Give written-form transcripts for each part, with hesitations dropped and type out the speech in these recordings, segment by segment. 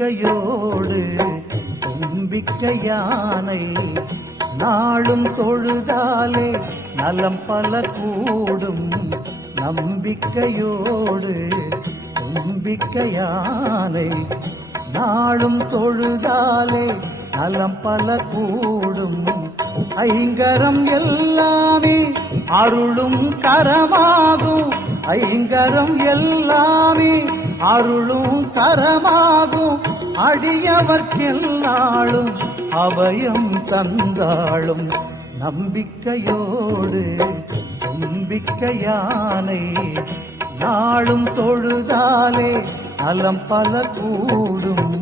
நம்பிக்கையோடு தும்பிக்கை யானை நாளும் தொழுதாலே நலம் பல கூடும். நம்பிக்கையோடு தும்பிக்கை யானை நாளும் தொழுதாலே நலம் பல கூடும். ஐங்கரம் எல்லாமே அருளும் கரமாகும். ஐங்கரம் எல்லாமே அருளும் கரமாகும். அடியவர்க்கெல்லாளும் அபயம் தந்தாளும். நம்பிக்கையோடு தும்பிக்கை யானை நாளும் தொழுதாலே நலம் பல கூடும்.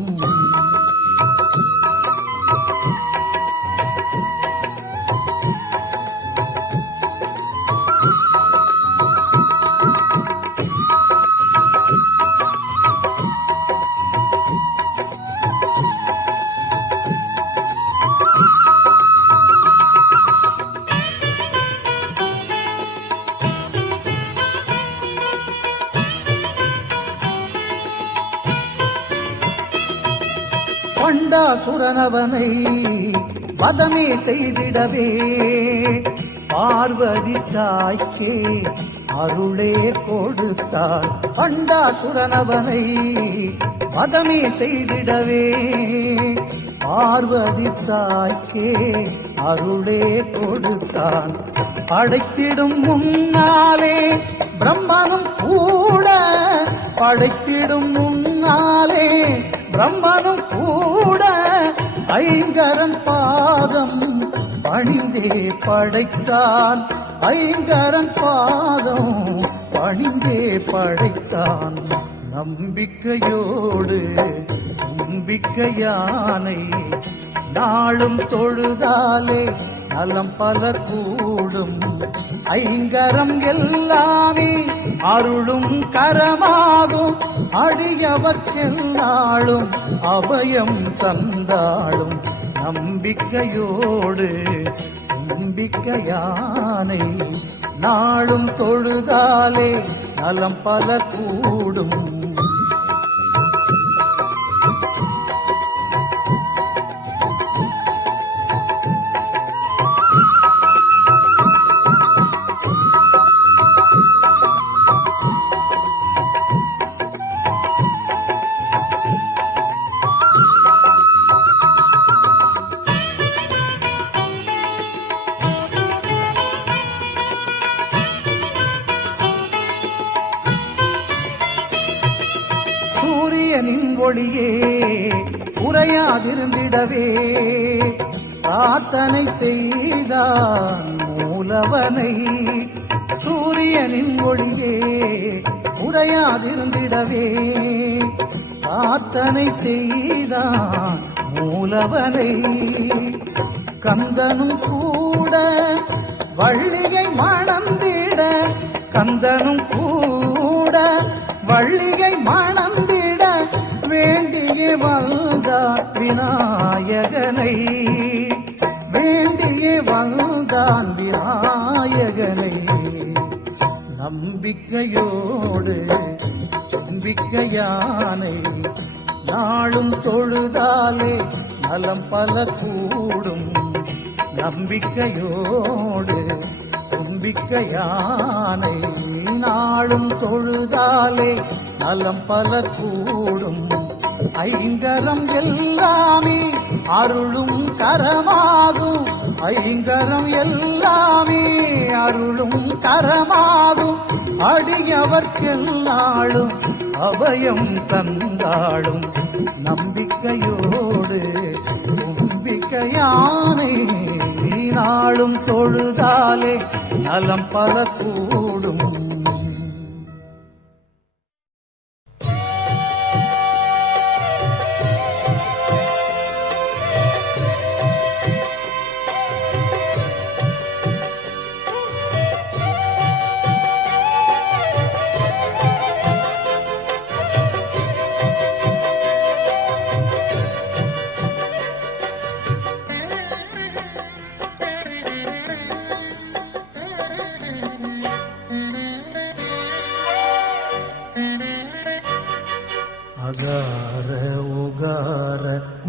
பண்டாசுரனவனை வதமே செய்திடவே பார்வதி தாய்க்கே அருளே கொடுத்தாள். பண்டாசுரனவனை வதமே செய்திடவே பார்வதி தாய்க்கே அருளே கொடுத்தான். படைத்திடும் முன்னாலே பிரம்மனும் கூட, படைத்திடும் முன்னாலே பிரம்மனும் கூட ஐங்கரன் பாதம் பணிந்தே படைத்தான். ஐங்கரன் பாதம் பணிந்தே படைத்தான். நம்பிக்கையோடு தும்பிக்கை யானை நாளும் தொழுதாலே நலம் பல கூடும். ஐங்கரம் எல்லாமே அருளும் கரமாகும். அடியவர்க்கெல்லாளும் அபயம் தந்தாளும். நம்பிக்கையோடு தும்பிக்கை யானை நாளும் தொழுதாலே நலம் பல கூடும். சூரியனின் ஒளியே உறையாதிருந்திடவே பிரார்த்தனை செய்தான் மூலவனை. சூரியனின் ஒளியே உறையாதிருந்திடவே பிரார்த்தனை செய்தான் மூலவனை. கந்தனும் கூட வள்ளியை மணந்திட, கந்தனும் கூட வள்ளியை மணந்திட வேண்டியே வந்தான் விநாயகனை. வேண்டியே வந்தான் விநாயகனை. நம்பிக்கையோடு தும்பிக்கை யானை நாளும் தொழுதாலே நலம் பல கூடும். நம்பிக்கையோடு தும்பிக்கை யானை நாளும் தொழுதாலே நலம் பல கூடும். ஐங்கரம் எல்லாமே அருளும் கரமாகும். ஐங்கரம் எல்லாமே அருளும் கரமாகும். அடியவர்க்கெல்லாளும் அபயம் தந்தாளும். நம்பிக்கையோடு தும்பிக்கை யானை நாளும் தொழுதாலே நலம் பல கூடும்.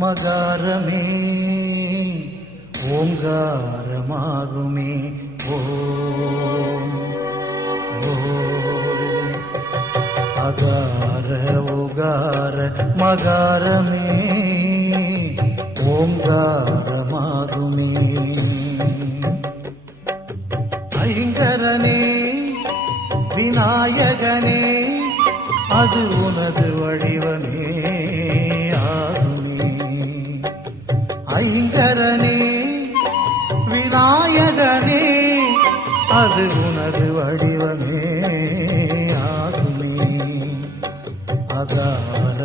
மகாரமே ஓங்காரமாகுமே. ஓம் ஓம் அகார உகார மகாரமே ஓங்காரமாகுமே. ஐங்கரனே விநாயகனே அது உனது வடிவமே ஆகுமே. ஐங்கரனே விநாயகனே அது உனது வடிவமே ஆகுமே. அகார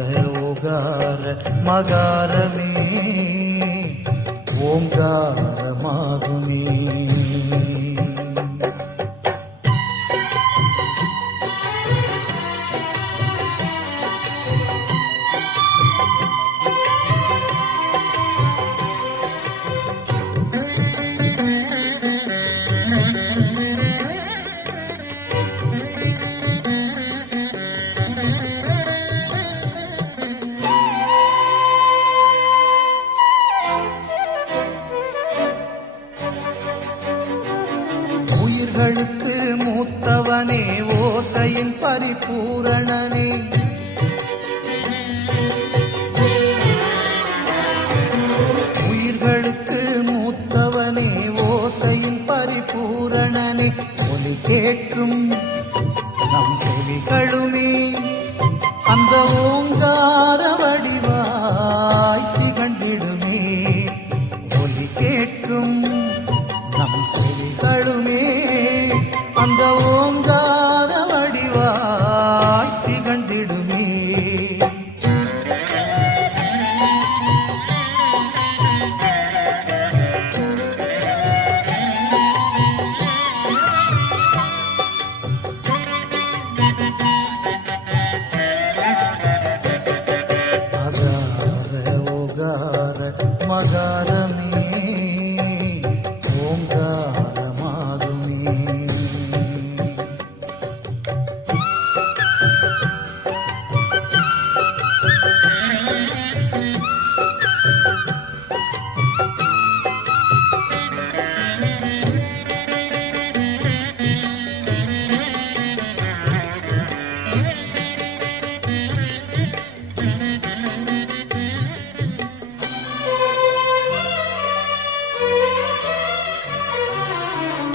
உகார மகாரமே ஓங்காரமாகுமே. உயிர்களுக்கு மூத்தவனே ஓசையின் பரிபூரணனே. உயிர்களுக்கு மூத்தவனே ஓசையின் பரிபூரணனே. ஒலி கேட்கும் நம் செவிகளுமே அந்த ஓங்கார வடிவாய் திகழ்ந்திடுமே. ஒலி கேட்கும் நம் செவிகளுமே அந்த ஓங்கார வடிவாய் திகழ்ந்திடுமே. அகார உகார மகாரமே ஓங்காரமாகுமே.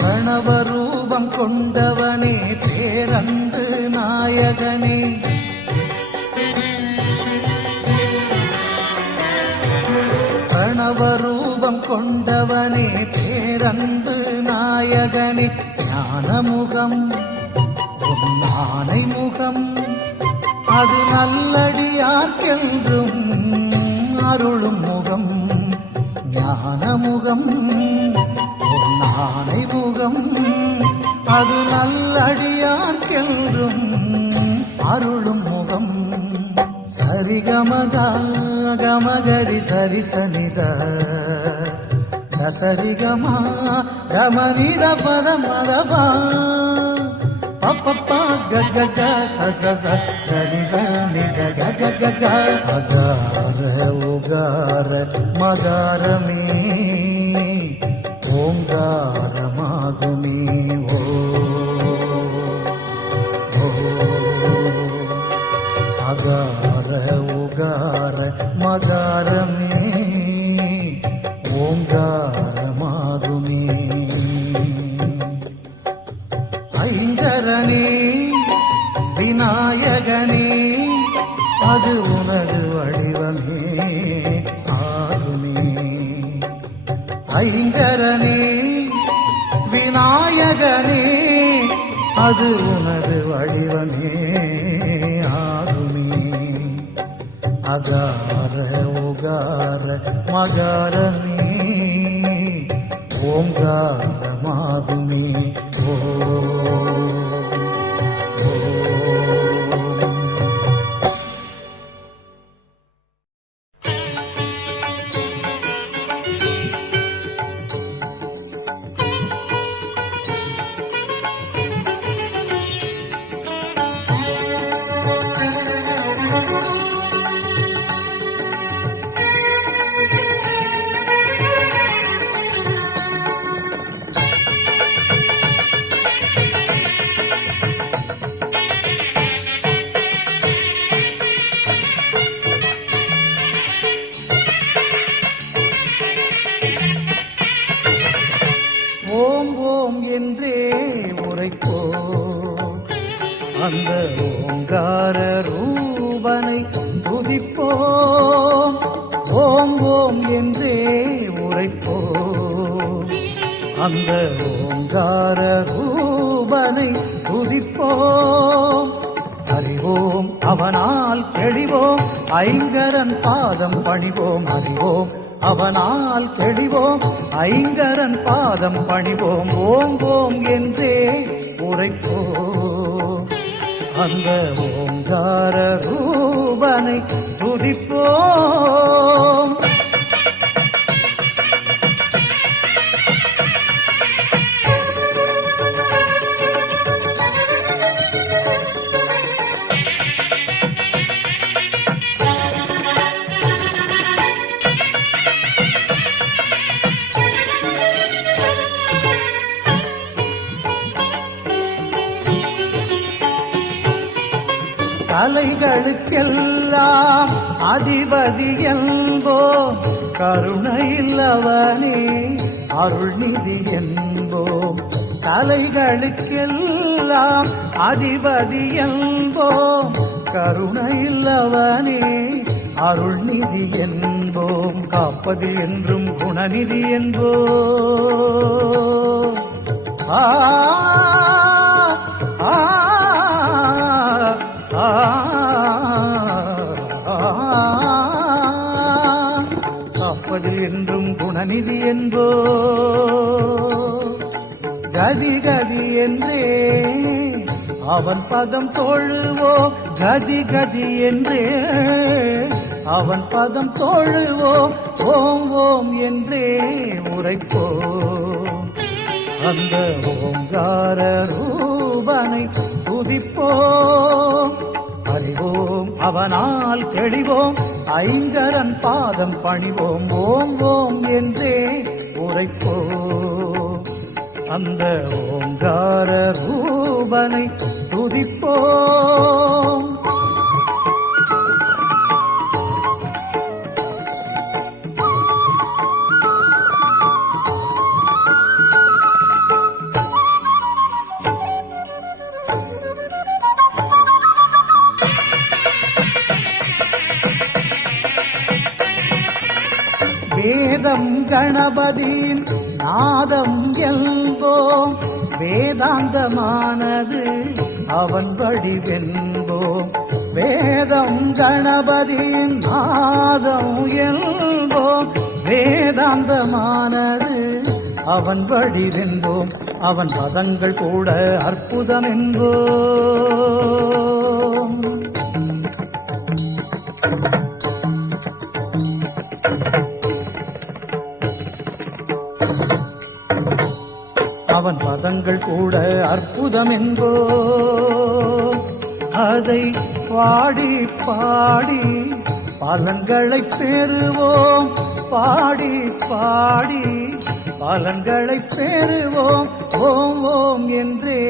பிரணவரூபம் கொண்டவனே பேரன்பு நாயகனே. பிரணவரூபம் கொண்டவனே பேரன்பு நாயகனே. ஞானமுகம் உன் ஆணை முகம் அது நல்லடியார்க்கென்றும் அருளும் முகம். ஞானமுகம் உன் ஆணை முகம் அது நல்லடியார்க்கென்றும் அருளும் முகம். சரிகமக கமகரி சரிசனித சரிகமா கமனித பத மதபா பப்பப்பா கக சச சரி சனித கக. அகார உகார மகாரமே ஓங்காரமாகுமே. ஓ அகார உகார மகாரமே ஓங்காரமாகுமே. ஐங்கரனே விநாயகனே அது உனது வடிவமே ஆகுமே. ஐங்கரனே விநாயகனே அது உனது வடிவமே ஆகுமே. அகார உகார மகாரமே ஓங்காரமாகுமே. ஓ உரைப்போம். அந்த ஓங்கார ரூபனை துதிப்போம். ஓம் ஓம் என்றே உரைப்போம். அந்த ஓங்கார ரூபனை துதிப்போம். அறிவோம் அவனால் தெளிவோம், ஐங்கரன் பாதம் பணிவோம். அறிவோம் அவனால் தெளிவோம், ஐங்கரன் பாதம் பணிவோம். ஓம் ஓம் என்றே உரைப்போம். அந்த ஓங்கார ரூபனை துதிப்போம். கலைகளுக்கெல்லாம் அதிபதி என்போம், கருணையில்லவனே அருள்நிதி என்போம். கலைகளுக்கெல்லாம் அதிபதி என்போம், கருணையில்லவனே அருள்நிதி என்போம். காப்பது என்றும் குணநிதி என்போம். ஆ காப்பதில் என்றும் குணநிதி என்போ. கதி கதி என்றே அவன் பதம் தொழுவோம். கதி கதி என்றே அவன் பதம் தொழுவோம். ஓம் ஓம் என்றே உரைப்போம். அந்த ஓங்கார ரூபனை துதிப்போம். அறிவோம் அவனால் தெளிவோம், ஐங்கரன் பாதம் பணிவோம். ஓம் ஓம் என்றே உரைப்போம். அந்த ஓங்கார ரூபனை துதிப்போம். வேதம் கணபதியின் நாதம் என்போம், வேதாந்தமானது அவன் வடிவென்போம். வேதம் கணபதியின் நாதம் என்போம், வேதாந்தமானது அவன் வடிவென்போம். அவன் பதங்கள் கூட அற்புதம் என்போம். அவன் பதங்கள் கூட அற்புதம் என்போம். அதை பாடி பாடி பலன்களை பெறுவோம். பாடி பாடி பலன்களை பெறுவோம். ஓம் ஓம் என்றே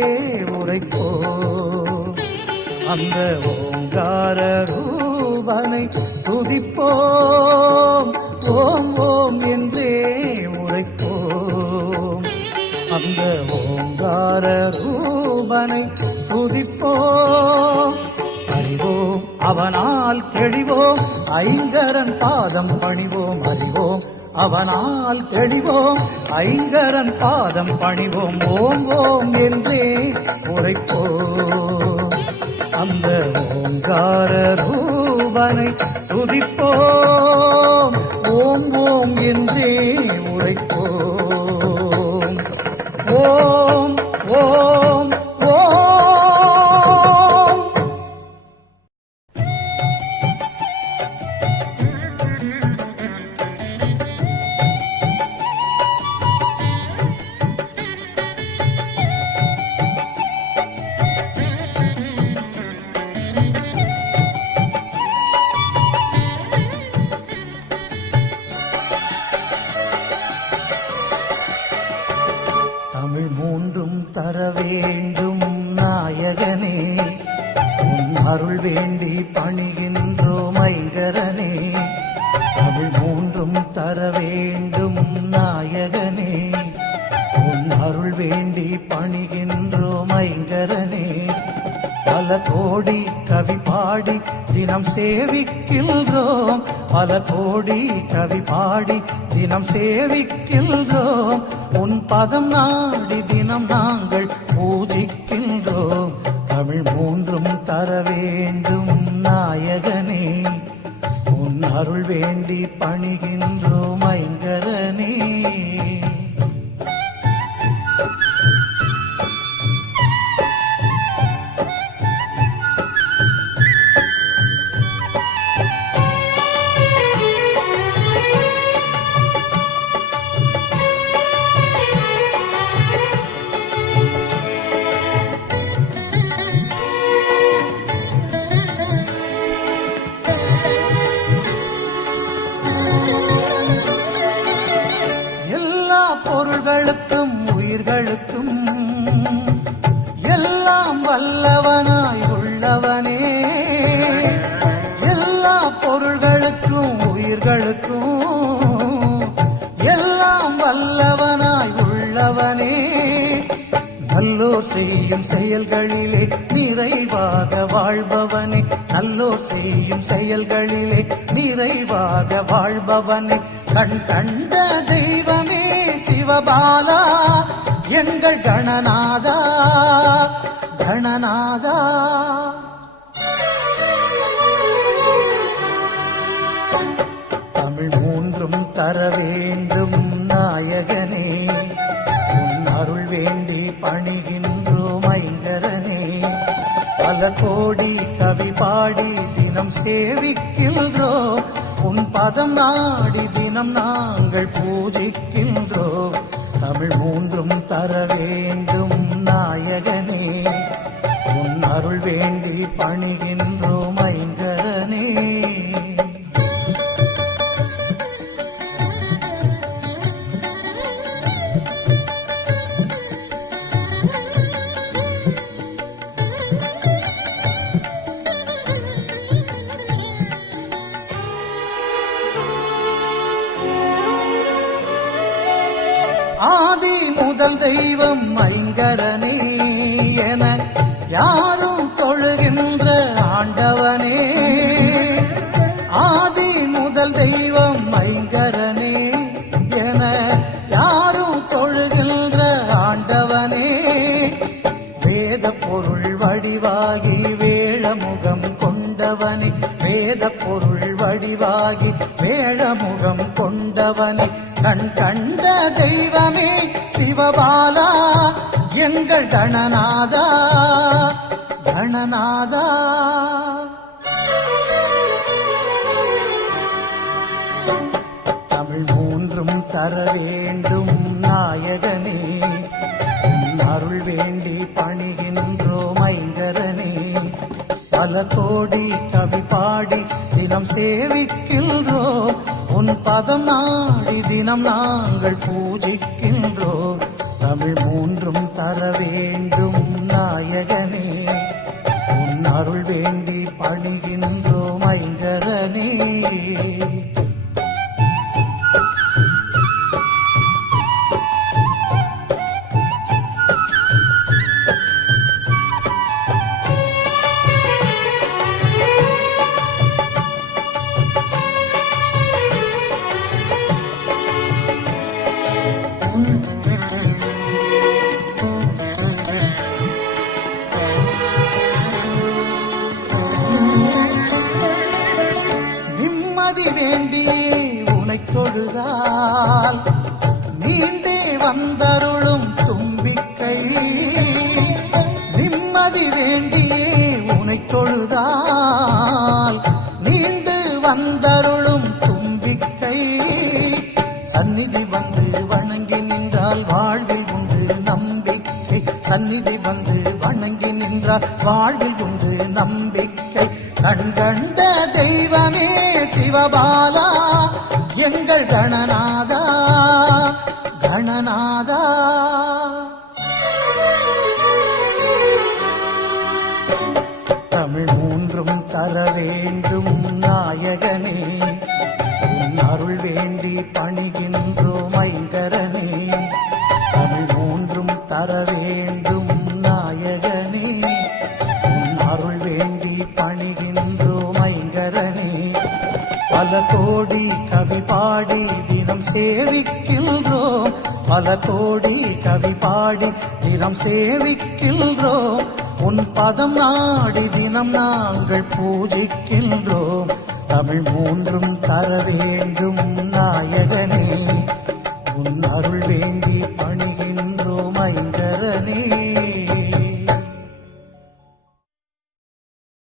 உரைப்போம். அந்த ஓங்கார ரூபனை துதிப்போம். ஓம் ஓம் என்றே உரைப்போம். அந்த ஓங்கார ரூபனை துதிப்போம். அறிவோம் அவனால் தெளிவோம், ஐங்கரன் பாதம் பணிவோம். அறிவோம் அவனால் தெளிவோம், ஐங்கரன் பாதம் பணிவோம். ஓம் ஓம் என்றே உரைப்போம். அந்த ஓங்கார ரூபனை துதிப்போம். ஓம் ஓம் என்றே உரைப்போம். ஓம் ஓம் ஓம். தமிழ் மூன்றும் தர வேண்டும் நாயகனே, உன் அருள் வேண்டி பணிகின்றோம் ஐங்கரனே. தமிழ் மூன்றும் தர வேண்டும் நாயகனே, உன் அருள் வேண்டி பணிகின்றோம் ஐங்கரனே. பல கோடி கவி பாடி தினம் சேவிக்கின்றோம், பல கோடி கவி பாடி தினம் சேவிக்கின்றோம். உன் பதம் நாடி தினம் நாங்கள் பூஜிக்கின்றோம். தமிழ் மூன்றும் தர வேண்டும் நாயகனே, உன் அருள் வேண்டி பணிகின்றோம் ஐங்கரனே. பொருள்களுக்கும் உயிர்களுக்கும் எல்லாம் வல்லவனாய் உள்ளவனே, எல்லா பொருள்களுக்கும் உயிர்களுக்கும் எல்லாம் வல்லவனாய் உள்ளவனே. நல்லோர் செய்யும் செயல்களிலே நிறைவாக வாழ்பவனே, நல்லோர் செய்யும் செயல்களிலே நிறைவாக வாழ்பவனே. கண் கண்ட தெய்வமே சிவபாலா, எங்கள் கணநாதா கணநாதா. தமிழ் மூன்றும் தர வேண்டும் நாயகனே, உன் அருள் வேண்டி பணிகின்றோம் ஐங்கரனே. பல கோடி கவி பாடி தினம் சேவிக்கின்றோம், உன் பதம் நாடி தினம் நாங்கள் பூஜிக்கின்றோம். தமிழ் மூன்றும் தர வேண்டும் நாயகனே, உன் அருள் வேண்டி பணிகின்றோம் ஐங்கரனே. ஆதி முதல் தெய்வம் ஐங்கரனே என யாரும் தொழுகின்ற ஆண்டவனே. ஆதி முதல் தெய்வம் ஐங்கரனே என யாரும் தொழுகின்ற ஆண்டவனே. வேத பொருள் வடிவாகி வேழமுகம் கொண்டவனே, வேத பொருள் வடிவாகி வேழமுகம் கொண்டவனே. கண் கண்ட தெய்வமே சிவபாலா, எங்கள் கணநாதா கணநாதா. தமிழ் மூன்றும் தர வேண்டும் நாயகனே, உன் அருள் வேண்டி பணிகின்றோம் ஐங்கரனே. பல கோடி கவி பாடி தினம் சேவிக்கின்றோம், உன் பதம் நாடி தினம் நாங்கள் பூஜிக்கின்றோம். தமிழ் மூன்றும் தர வேண்டும் நாயகனே, உன் அருள் வேண்டி பணிகின்றோம் ஐங்கரனே. நிம்மதி வேண்டி உனை தொழுதால் நீண்டே வந்தருளும் தும்பிக்கை. நிம்மதி வேண்டி உனை தொழுதால் நீண்டு வந்தருளும் தும்பிக்கை. சந்நிதி வந்து வணங்கி நின்றால் வாழ்வில் உண்டு நம்பிக்கை, சந்நிதி வந்து வணங்கி நின்றால் வாழ்வில் உண்டு நம்பிக்கை. கண் கண்ட தெய்வமே சிவபாலா, எங்கள் கணநாதா கணநாதா. தமிழ் மூன்றும் தர வேண்டும் நாயகனே, உன் அருள் வேண்டி பணிகின்றோம் ஐங்கரனே. தமிழ் மூன்றும் தர வேண்டும் நாயகனே. கோடி கவி பாடி தினம் சேவிக்கின்றோம், பல கோடி கவி பாடி தினம் சேவிக்கின்றோம். உன் பதம் நாடி தினம் நாங்கள் பூஜிக்கின்றோம். தமிழ் மூன்றும் தர வேண்டும்